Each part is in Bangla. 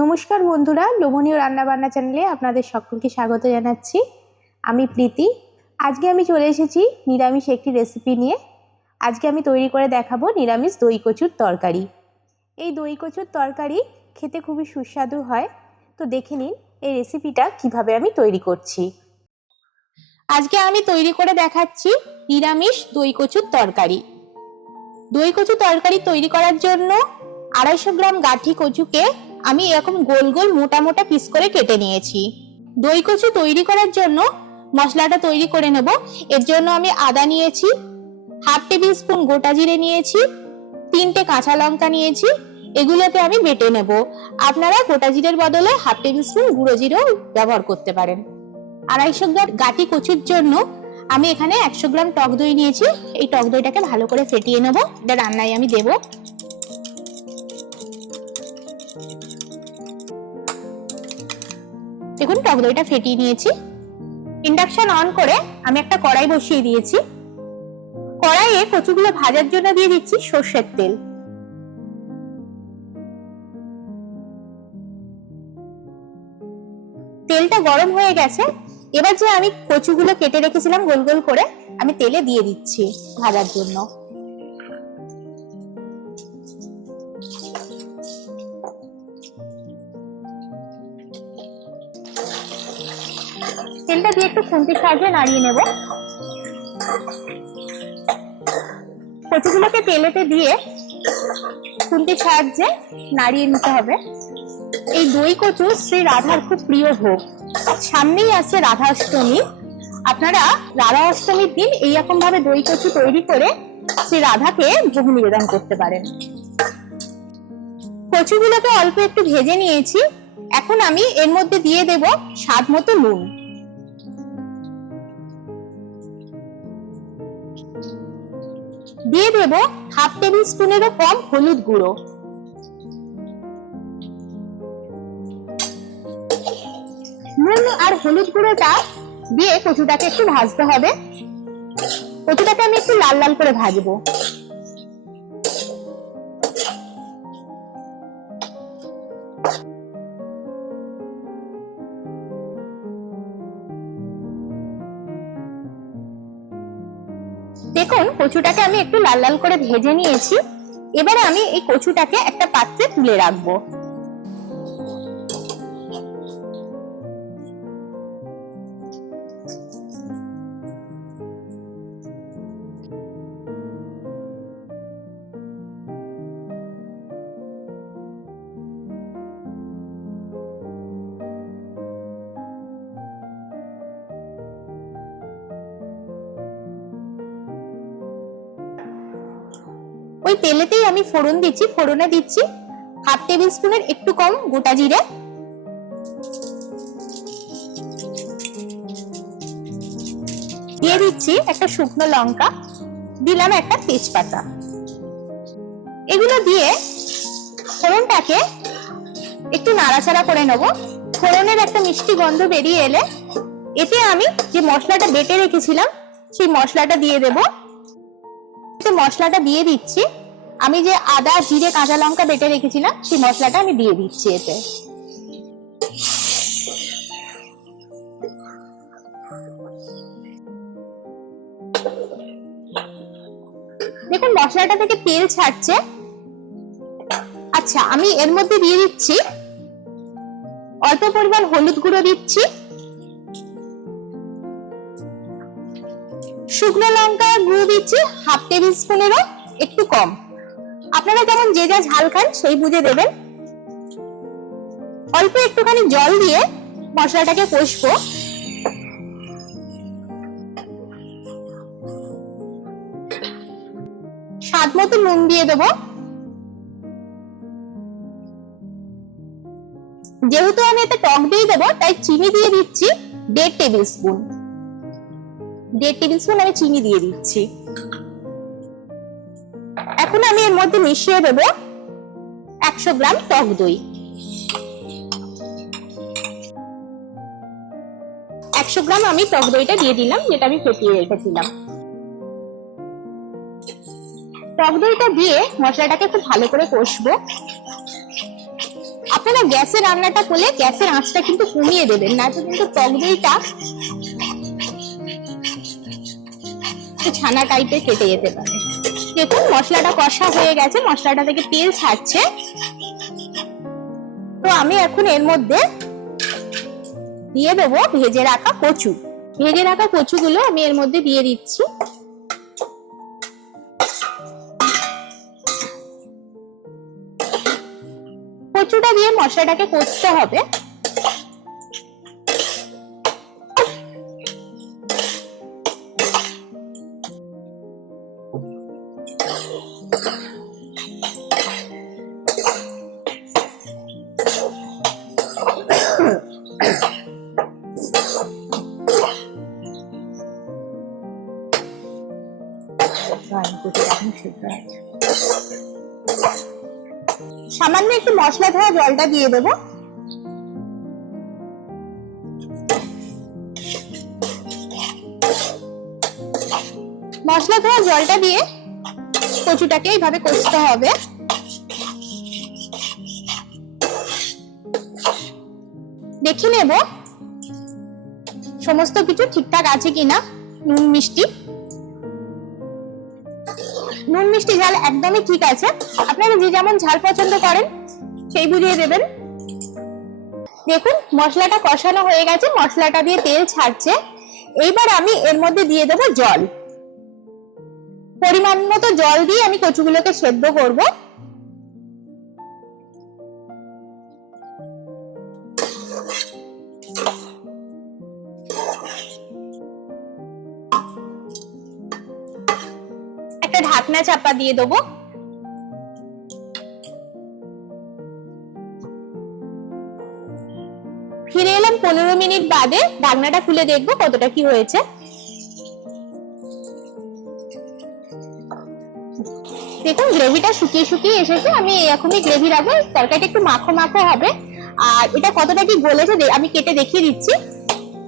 নমস্কার বন্ধুরা, লোভনীয় রান্নাবান্না চ্যানেলে আপনাদের সকলকে স্বাগত জানাচ্ছি। আমি প্রীতি। আজকে আমি চলে এসেছি নিরামিষ একটি রেসিপি নিয়ে। আজকে আমি তৈরি করে দেখাবো নিরামিষ দই কচুর তরকারি। এই দই কচুর তরকারি খেতে খুবই সুস্বাদু হয়। তো দেখে নিন এই রেসিপিটা কিভাবে আমি তৈরি করছি। আজকে আমি তৈরি করে দেখাচ্ছি নিরামিষ দই কচুর তরকারি। দই কচু তরকারি তৈরি করার জন্য 250 গ্রাম গাঠি কচুকে আমি এরকম গোল গোল মোটা মোটা পিস করে কেটে নিয়েছি। দই কচু তৈরি করার জন্য মশলাটা তৈরি করে নেব। এর জন্য আমি আদা নিয়েছি, 1/2 টেবিল স্পুন গোটা জিরে নিয়েছি, 3টে কাঁচা লঙ্কা নিয়েছি। এগুলোকে আমি বেটে নেব। আপনারা গোটা জিরের বদলে 1/2 টেবিল স্পুন গুঁড়ো জিরেও ব্যবহার করতে পারেন। 250 গ্রাম গাঠি কচুর জন্য আমি এখানে 100 গ্রাম টক দই নিয়েছি। এই টক দইটাকে ভালো করে ফেটিয়ে নেব। এটা রান্নায় আমি দেব। দেখুন টক দইটা ফেটিয়ে নিয়েছি। ইন্ডাকশন অন করে আমি একটা কড়াই বসিয়ে দিয়েছি। কড়াইয়ে কচুগুলো ভাজার জন্য দিয়ে দিচ্ছি সর্ষের তেল। তেলটা গরম হয়ে গেছে। এবার যে আমি কচুগুলো কেটে রেখেছিলাম গোল গোল করে, আমি তেলে দিয়ে দিচ্ছি ভাজার জন্য। তেলটা দিয়ে একটু খুন্তির সাহায্যে নাড়িয়ে নেব। কচুগুলোকে তেলেতে দিয়ে খুন্তির সাহায্যে নাড়িয়ে নিতে হবে। এই দই কচু শ্রী রাধার খুব প্রিয় ভোগ। সামনেই আছে রাধাষ্টমী। আপনারা রাধাষ্টমীর দিন এইরকম ভাবে দই কচু তৈরি করে শ্রী রাধাকে ভোগ নিবেদন করতে পারেন। কচুগুলোকে অল্প একটু ভেজে নিয়েছি। এখন আমি এর মধ্যে দিয়ে দেব স্বাদ মতো নুন। দিয়ে দেব 1/2 টেবিল স্পুনেরও কম হলুদ গুঁড়ো। নুন আর হলুদ গুঁড়োটা দিয়ে কচুটাকে একটু ভাজতে হবে। কচুটাকে আমি একটু লাল লাল করে ভাজবো। দেখুন কচুটাকে আমি একটু লাল লাল করে ভেজে নিয়েছি। এবারে আমি এই কচুটাকে একটা পাত্রে তুলে রাখবো। ওই তেলেতেই আমি ফোড়ন দিচ্ছি। ফোড়নে দিচ্ছি 1/2 টেবিল স্পুনের একটু কম গোটা জিরে, দিয়ে দিচ্ছি একটা শুকনো লঙ্কা, দিলাম একটা তেজপাতা। এগুলো দিয়ে ফোড়নটাকে একটু নাড়াচাড়া করে নেব। ফোড়নের একটা মিষ্টি গন্ধ বেরিয়ে এলে এতে আমি যে মশলাটা বেটে রেখেছিলাম সেই মশলাটা দিয়ে দেব। মশলাটা দিয়ে দিচ্ছি। আমি যে আদা জিরে কাঁচা লঙ্কা বেটে রেখেছিলাম সেই মশলাটা আমি দিয়ে দিচ্ছি এতে। দেখুন মশলাটা থেকে তেল ছাড়ছে। আচ্ছা, আমি এর মধ্যে দিয়ে দিচ্ছি অল্প পরিমাণ হলুদ গুঁড়ো দিচ্ছি, শুকনো লঙ্কার গুঁড়ো দিচ্ছি 1/2 টেবিল স্পুনেরও একটু কম। আপনারা যেমন যে যা ঝাল খান সেই বুঝে দেবেন। অল্প একটুখানি জল দিয়ে মশলাটাকে কষবো। স্বাদ মতো নুন দিয়ে দেব। যেহেতু আমি এতে টক দই দেবো তাই চিনি দিয়ে দিচ্ছি 1.5 টেবিল স্পুন। 1.5 টেবিল স্পুন আমি চিনি দিয়ে দিচ্ছি। এখন আমি এর মধ্যে মিশিয়ে দেব 100 গ্রাম টক দই। 100 গ্রাম আমি টক দইটা দিয়ে দিলাম, যেটা আমি ফেটিয়ে রেখেছিলাম। টক দইটা দিয়ে মশলাটাকে খুব ভালো করে কষবো। আপনারা গ্যাসে রান্নাটা করলে গ্যাসের আঁচটা কিন্তু কমিয়ে দেবেন, না তো কিন্তু টক দইটা ছানা টাইপের কেটে যেতে পারে। দেখুন মশলাটা কষা হয়ে গেছে, মশলাটা থেকে তেল ছাড়ছে। তো আমি এখন এর মধ্যে দিয়ে দেবো ভেজে রাখা কচু। ভেজে রাখা কচুগুলো আমি এর মধ্যে দিয়ে দিচ্ছি। কচুটা দিয়ে মশলাটাকে কষতে হবে। সামান্য একটু মশলা ধোয়া জলটা দিয়ে দেবো। মশলা ধোয়া জলটা দিয়ে কচুটাকে এইভাবে কষতে হবে। দেখে নেব সমস্ত কিছু ঠিকঠাক আছে কিনা। নুন মিষ্টি ঝাল একদমই ঠিক আছে। আপনারা যে যেমন ঝাল পছন্দ করেন সেই বুঝিয়ে দেবেন। দেখুন মশলাটা কষানো হয়ে গেছে, মশলাটা দিয়ে তেল ছাড়ছে। এইবার আমি এর মধ্যে দিয়ে দেবো জল। পরিমাণ মতো জল দিয়ে আমি কচুগুলোকে সেদ্ধ করব। একটা ঢাকনা চাপা দিয়ে দেবো। ফিরে এলাম 15 মিনিট বাদে। ঢাকনাটা খুলে দেখবো কতটা কি হয়েছে। দেখুন গ্রেভিটা শুকিয়ে শুকিয়ে এসেছে। আমি এরকমই গ্রেভি রাখবো, তরকারিটা একটু মাখো মাখো হবে। আর এটা কতটা কি গলেছে আমি কেটে দেখিয়ে দিচ্ছি।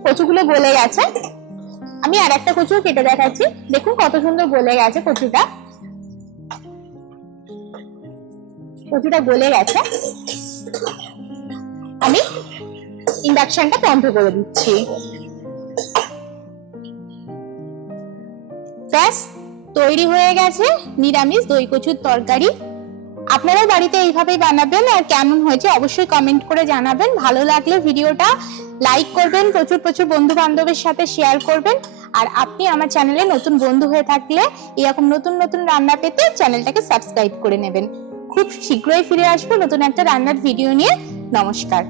কচুগুলো গলে গেছে। আমি আর একটা কচু কেটে দেখাচ্ছি। দেখুন কত সুন্দর গলে গেছে কচুটা। কচুটা গলে গেছে। আমি ইন্ডাকশনটা বন্ধ করে দিচ্ছি। ব্যাস তৈরি হয়ে গেছে নিরামিষ দই কচুর তরকারি। আপনারাও বাড়িতে এইভাবেই বানাবেন। আর কেমন হয়েছে অবশ্যই কমেন্ট করে জানাবেন। ভালো লাগলে ভিডিওটা লাইক করবেন, প্রচুর প্রচুর বন্ধু বান্ধবের সাথে শেয়ার করবেন। আর আপনি আমার চ্যানেলে নতুন বন্ধু হয়ে থাকলে এরকম নতুন নতুন রান্না পেতে চ্যানেলটাকে সাবস্ক্রাইব করে নেবেন। খুব শীঘ্রই ফিরে আসবো নতুন একটা রান্নার ভিডিও নিয়ে। নমস্কার।